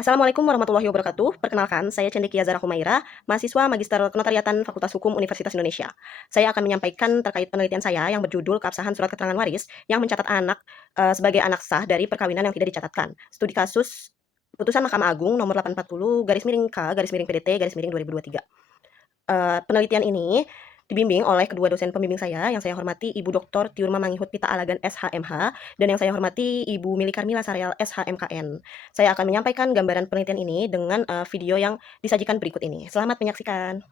Assalamualaikum warahmatullahi wabarakatuh. Perkenalkan, saya Cendekia Zara Humaira, mahasiswa Magister Kenotariatan Fakultas Hukum Universitas Indonesia. Saya akan menyampaikan terkait penelitian saya yang berjudul Keabsahan Surat Keterangan Waris yang mencatat anak sebagai anak sah dari perkawinan yang tidak dicatatkan. Studi kasus Putusan Mahkamah Agung nomor 840 garis miring K garis miring PDT garis miring 2023. Penelitian ini dibimbing oleh kedua dosen pembimbing saya, yang saya hormati Ibu Dr. Tiurma Mangihut Pita Alagan SHMH, dan yang saya hormati Ibu Mili Karmila Sareal SHMKN. Saya akan menyampaikan gambaran penelitian ini dengan video yang disajikan berikut ini. Selamat menyaksikan.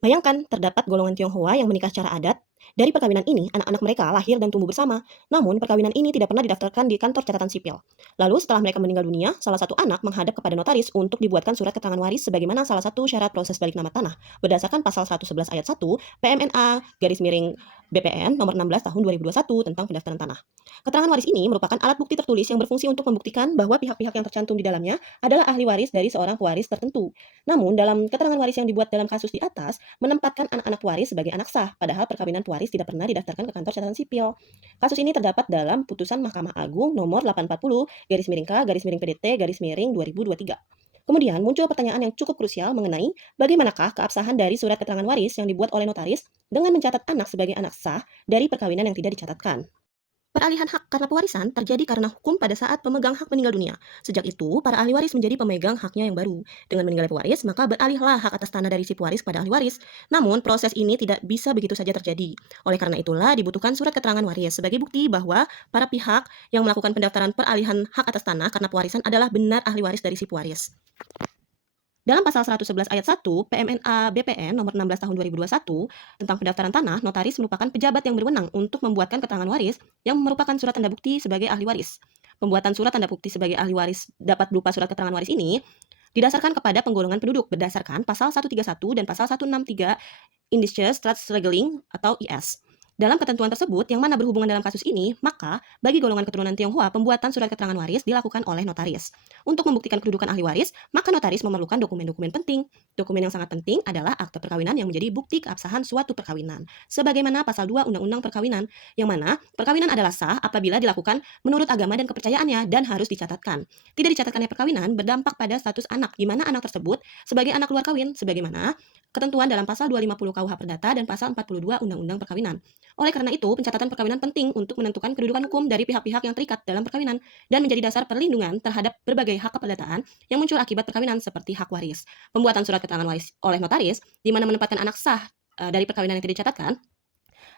Bayangkan, terdapat golongan Tionghoa yang menikah secara adat. Dari perkawinan ini, anak-anak mereka lahir dan tumbuh bersama. Namun, perkawinan ini tidak pernah didaftarkan di kantor catatan sipil. Lalu, setelah mereka meninggal dunia, salah satu anak menghadap kepada notaris untuk dibuatkan surat keterangan waris sebagaimana salah satu syarat proses balik nama tanah berdasarkan pasal 111 ayat 1 PMNA garis miring BPN nomor 16 tahun 2021 tentang pendaftaran tanah. Keterangan waris ini merupakan alat bukti tertulis yang berfungsi untuk membuktikan bahwa pihak-pihak yang tercantum di dalamnya adalah ahli waris dari seorang pewaris tertentu. Namun, dalam keterangan waris yang dibuat dalam kasus di atas, menempatkan anak-anak pewaris sebagai anak sah, padahal perkawinan pewaris tidak pernah didaftarkan ke kantor catatan sipil. Kasus ini terdapat dalam putusan Mahkamah Agung nomor 840 garis miring K garis miring PDT garis miring 2023. Kemudian muncul pertanyaan yang cukup krusial mengenai bagaimanakah keabsahan dari surat keterangan waris yang dibuat oleh notaris dengan mencatat anak sebagai anak sah dari perkawinan yang tidak dicatatkan. Peralihan hak karena pewarisan terjadi karena hukum pada saat pemegang hak meninggal dunia. Sejak itu, para ahli waris menjadi pemegang haknya yang baru. Dengan meninggalnya pewaris, maka beralihlah hak atas tanah dari si pewaris pada ahli waris. Namun, proses ini tidak bisa begitu saja terjadi. Oleh karena itulah, dibutuhkan surat keterangan waris sebagai bukti bahwa para pihak yang melakukan pendaftaran peralihan hak atas tanah karena pewarisan adalah benar ahli waris dari si pewaris. Dalam pasal 111 ayat 1 PMNA BPN nomor 16 tahun 2021 tentang pendaftaran tanah, notaris merupakan pejabat yang berwenang untuk membuatkan keterangan waris yang merupakan surat tanda bukti sebagai ahli waris. Pembuatan surat tanda bukti sebagai ahli waris dapat berupa surat keterangan waris ini didasarkan kepada penggolongan penduduk berdasarkan pasal 131 dan pasal 163 Indische Staatsregeling atau IS. Dalam ketentuan tersebut, yang mana berhubungan dalam kasus ini, maka bagi golongan keturunan Tionghoa, pembuatan surat keterangan waris dilakukan oleh notaris. Untuk membuktikan kedudukan ahli waris, maka notaris memerlukan dokumen-dokumen penting. Dokumen yang sangat penting adalah akte perkawinan yang menjadi bukti keabsahan suatu perkawinan. Sebagaimana pasal 2 Undang-Undang Perkawinan, yang mana perkawinan adalah sah apabila dilakukan menurut agama dan kepercayaannya dan harus dicatatkan. Tidak dicatatkannya perkawinan berdampak pada status anak, di mana anak tersebut sebagai anak luar kawin, sebagaimana ketentuan dalam pasal 250 KUH Perdata dan pasal 42 Undang-Undang Perkawinan. Oleh karena itu, pencatatan perkawinan penting untuk menentukan kedudukan hukum dari pihak-pihak yang terikat dalam perkawinan dan menjadi dasar perlindungan terhadap berbagai hak keperdataan yang muncul akibat perkawinan seperti hak waris. Pembuatan surat keterangan waris oleh notaris, di mana menempatkan anak sah dari perkawinan yang tidak dicatatkan,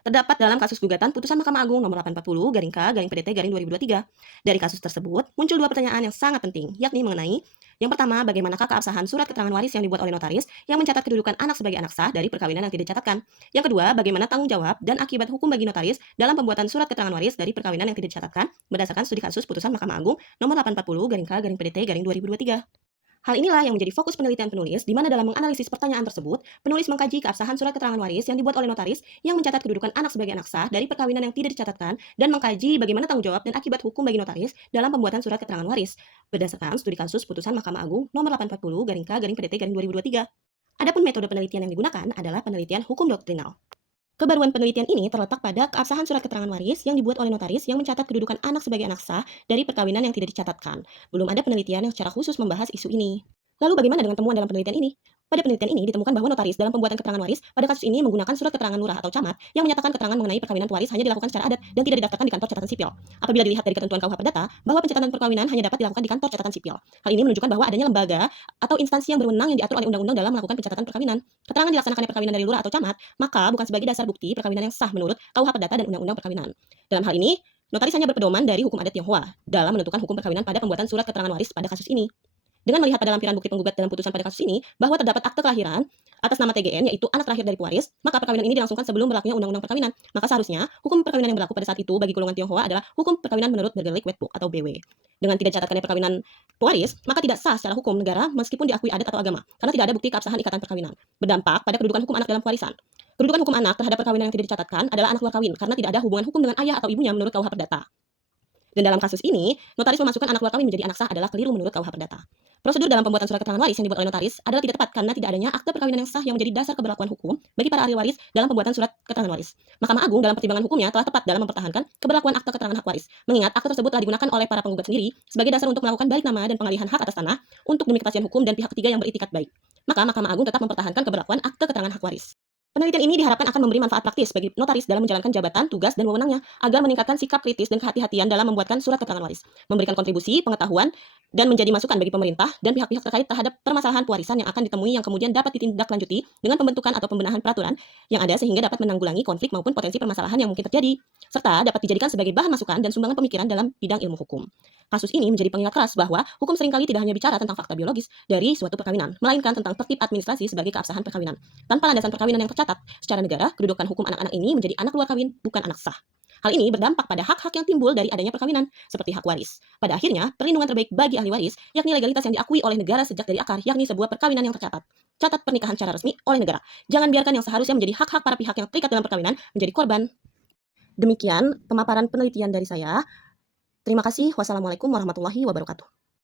terdapat dalam kasus gugatan putusan Mahkamah Agung nomor 840 garing K garing PDT garing 2023. Dari kasus tersebut, muncul dua pertanyaan yang sangat penting, yakni mengenai yang pertama, bagaimanakah keabsahan surat keterangan waris yang dibuat oleh notaris yang mencatat kedudukan anak sebagai anak sah dari perkawinan yang tidak dicatatkan? Yang kedua, bagaimana tanggung jawab dan akibat hukum bagi notaris dalam pembuatan surat keterangan waris dari perkawinan yang tidak dicatatkan berdasarkan studi kasus putusan Mahkamah Agung nomor 840 garing K garing PDT garing 2023. Hal inilah yang menjadi fokus penelitian penulis, di mana dalam menganalisis pertanyaan tersebut, penulis mengkaji keabsahan surat keterangan waris yang dibuat oleh notaris yang mencatat kedudukan anak sebagai anak sah dari perkawinan yang tidak dicatatkan, dan mengkaji bagaimana tanggung jawab dan akibat hukum bagi notaris dalam pembuatan surat keterangan waris, berdasarkan studi kasus putusan Mahkamah Agung nomor 840 garing K garing PDT garing 2023. Adapun metode penelitian yang digunakan adalah penelitian hukum doktrinal. Kebaruan penelitian ini terletak pada keabsahan surat keterangan waris yang dibuat oleh notaris yang mencatat kedudukan anak sebagai anak sah dari perkawinan yang tidak dicatatkan. Belum ada penelitian yang secara khusus membahas isu ini. Lalu bagaimana dengan temuan dalam penelitian ini? Pada penelitian ini ditemukan bahwa notaris dalam pembuatan keterangan waris pada kasus ini menggunakan surat keterangan lurah atau camat yang menyatakan keterangan mengenai perkawinan pewaris hanya dilakukan secara adat dan tidak didaftarkan di kantor catatan sipil. Apabila dilihat dari ketentuan KUH Perdata bahwa pencatatan perkawinan hanya dapat dilakukan di kantor catatan sipil. Hal ini menunjukkan bahwa adanya lembaga atau instansi yang berwenang yang diatur oleh undang-undang dalam melakukan pencatatan perkawinan. Keterangan dilaksanakannya perkawinan dari lurah atau camat, maka bukan sebagai dasar bukti perkawinan yang sah menurut KUH Perdata dan undang-undang perkawinan. Dalam hal ini, notaris hanya berpedoman dari hukum adat Tionghoa dalam menentukan hukum perkawinan pada pembuatan surat keterangan waris pada kasus ini. Dengan melihat pada lampiran bukti penggugat dalam putusan pada kasus ini bahwa terdapat akte kelahiran atas nama TGN, yaitu anak terakhir dari pewaris, maka perkawinan ini dilangsungkan sebelum berlakunya undang-undang perkawinan. Maka seharusnya hukum perkawinan yang berlaku pada saat itu bagi golongan Tionghoa adalah hukum perkawinan menurut Burgerlijk Wetboek atau BW. Dengan tidak dicatatkannya perkawinan pewaris, maka tidak sah secara hukum negara meskipun diakui adat atau agama, karena tidak ada bukti keabsahan ikatan perkawinan. Berdampak pada kedudukan hukum anak dalam pewarisan. Kedudukan hukum anak terhadap perkawinan yang tidak dicatatkan adalah anak luar kawin karena tidak ada hubungan hukum dengan ayah atau ibunya menurut KUH Perdata. Dan dalam kasus ini, notaris memasukkan anak luar kawin menjadi anak sah adalah keliru menurut KUH Perdata. Prosedur dalam pembuatan surat keterangan waris yang dibuat oleh notaris adalah tidak tepat karena tidak adanya akte perkawinan yang sah yang menjadi dasar keberlakuan hukum bagi para ahli waris dalam pembuatan surat keterangan waris. Mahkamah Agung dalam pertimbangan hukumnya telah tepat dalam mempertahankan keberlakuan akte keterangan hak waris, mengingat akte tersebut telah digunakan oleh para penggugat sendiri sebagai dasar untuk melakukan balik nama dan pengalihan hak atas tanah untuk demi kepastian hukum dan pihak ketiga yang beritikat baik. Maka Mahkamah Agung tetap mempertahankan keberlakuan akte keterangan hak waris. Penelitian ini diharapkan akan memberi manfaat praktis bagi notaris dalam menjalankan jabatan, tugas, dan wewenangnya agar meningkatkan sikap kritis dan kehati-hatian dalam membuatkan surat keterangan waris, memberikan kontribusi, pengetahuan, dan menjadi masukan bagi pemerintah dan pihak-pihak terkait terhadap permasalahan pewarisan yang akan ditemui yang kemudian dapat ditindaklanjuti dengan pembentukan atau pembenahan peraturan yang ada sehingga dapat menanggulangi konflik maupun potensi permasalahan yang mungkin terjadi, serta dapat dijadikan sebagai bahan masukan dan sumbangan pemikiran dalam bidang ilmu hukum. Kasus ini menjadi pengingat keras bahwa hukum seringkali tidak hanya bicara tentang fakta biologis dari suatu perkawinan, melainkan tentang tertib administrasi sebagai keabsahan perkawinan. Tanpa landasan perkawinan yang tercatat secara negara, kedudukan hukum anak-anak ini menjadi anak luar kawin, bukan anak sah. Hal ini berdampak pada hak-hak yang timbul dari adanya perkawinan, seperti hak waris. Pada akhirnya, perlindungan terbaik bagi ahli waris, yakni legalitas yang diakui oleh negara sejak dari akar, yakni sebuah perkawinan yang tercatat. Catat pernikahan secara resmi oleh negara. Jangan biarkan yang seharusnya menjadi hak-hak para pihak yang terikat dalam perkawinan menjadi korban. Demikian pemaparan penelitian dari saya. Terima kasih. Wassalamualaikum warahmatullahi wabarakatuh.